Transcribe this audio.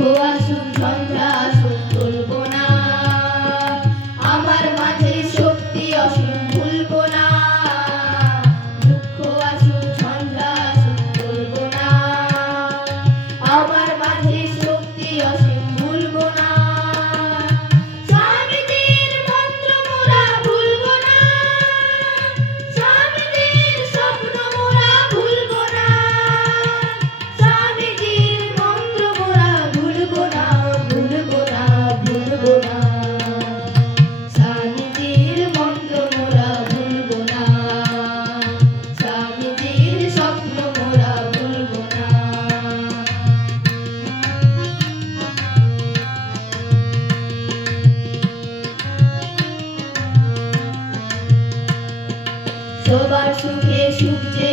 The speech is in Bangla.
খোয়া সুখ সন্ধ্যা সবার সুখে সুখ যে